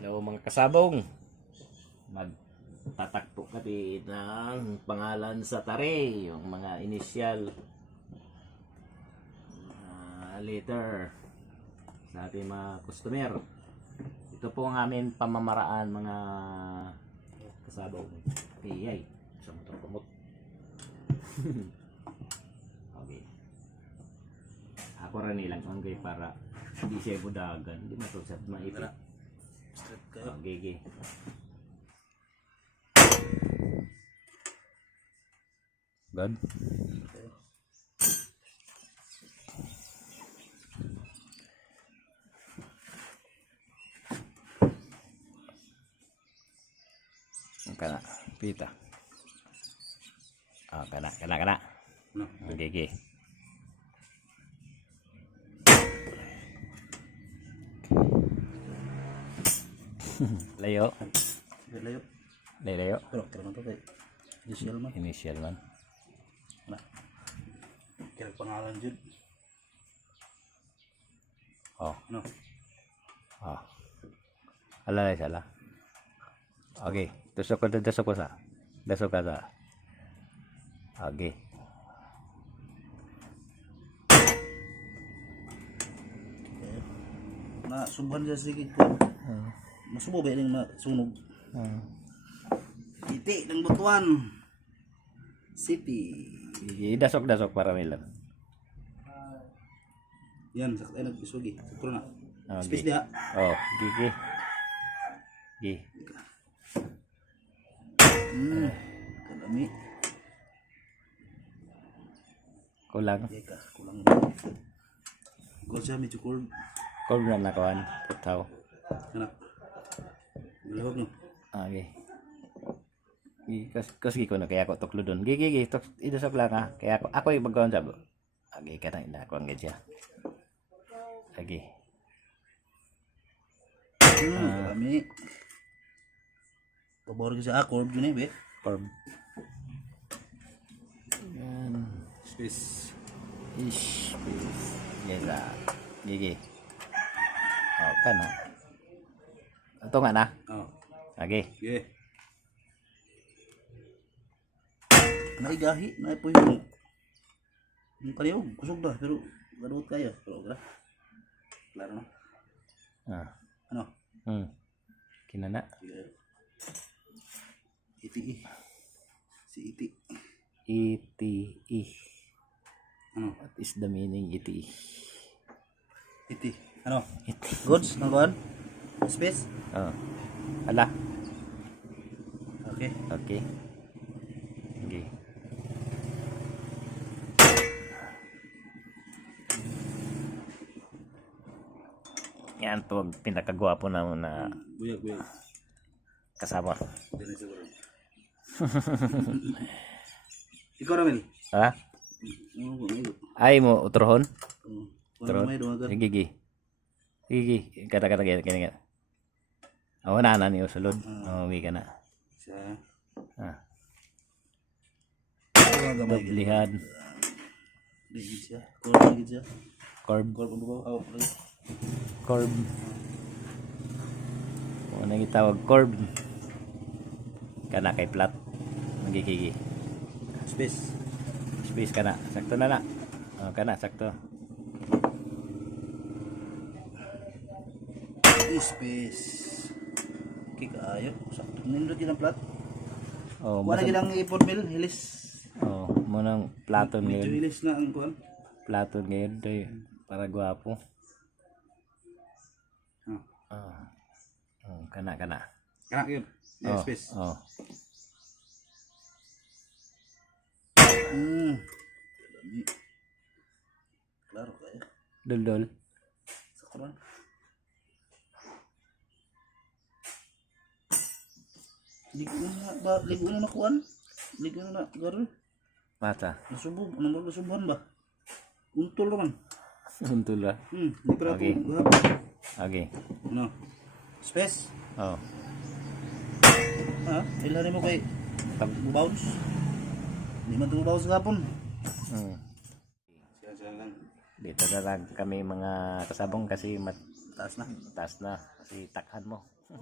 Hello mga kasabong. Magtatakpo kami ng pangalan sa tare, yung mga initial uh, letter sa ating mga customer. Ito po ang aming pamamaraan mga kasabong. Iyay, sa motor kumot. okay. Ako rin nilang okay para hindi siya budagan. Hindi matusap maipit. Straight kayo. Oh, gigi. Good. Kana, pita. Ah, kana, kana, kana. No. Gigi. Layo. Sige, layo. Layo, layo. Pero, pero na to kay Giselle man. Initial man. Na. Kaya pangalan dyan. Oh. No. Ah. Ala na sala. Okay. Tusok ko tusok ko sa. Tusok ka sa. Okay. Kaya, na subuhan siya sige ko. Masubo ba yung masunog? Hmm. Iti ng butuan. City. Dasok dasok para nila. Yan, sakit ay nag-isugi. Sakto na. Okay. Space diha. Oh, gigi. Gigi. Hmm. Kalami. Kulang. Ika, kulang. Kulang siya, medyo cold. Kung na nakawan. Putaw. Anak. Malahog no. Okay. Gigi, kas kasi ko na kaya ako tuklo doon. Gigi, gigi, tuk, idusok lang ha. Kaya ako, ako yung magkawan sabo. Okay, ka na, ina ako ang gadya. Okay. Hmm, kalami. Pabor ka sa ako, yun eh, be. Corb. Yan. Space. Ish, please. Yes, ah. Gigi. Oh, kan ha. Ito nga na. Oh. Okay. Yeah. Naigahi, na po yung yung paliw, kusog ba? Pero gaduot kayo. Pero lang. Klaro na. Ah. Ano? Hmm. Kinana. Sige. Iti. Si Iti. Iti. Ano? What is the meaning iti? Iti. Ano? Iti. Goods? Nangguan? Space? Oh. Ala. Okay. Okay. Okay. Yan po ang pinakagwapo na na Buyag, buyag. kasama. Ikaw Ramil. Ha? Ano? May Ay mo utrohon? Ano? Sige, gigi. Gigi, kata kata kaya kaya. Awan na na niyo sulod. Oh, ka na. Sa... Ah, Ano nga gamay? lihan, Digit siya. Core digit siya. corb, Core ano ba? Oh, lagi. corb. Ano nang itawag corb? Kana kay plat. Magigigi. Space. Space kana. Sakto na na. Oh, kana sakto. Space. Kik ayo. Sakto nindot yun ang plat. Oh, Wala masag- gilang ipod mil. Hilis. Oh, mo nang platon Medyo ngayon. hilis na ang kuhan. Platon ngayon day para gwapo. Ah. Ah. Oh, kana kana. Kana yun. Yeah, Oh, space. Oh. Dami. Klaro kaya. Dol-dol. Sakto na. Ligo na ba? Ligo na nakuhan? Ligo na na. Garo. Mata. Nasubog. Ano ba nasubuhan ba? Untol naman. Untol ba? Hmm. Di pa Okay. ako. Okay. Ano? Space? Oh. Ha? Ilari mo kay Tag bounce. Hindi man ito bounce kapon. mm. Siya siya lang. Dito na lang kami mga kasabong kasi mat Taas na. taas na kasi takhan mo.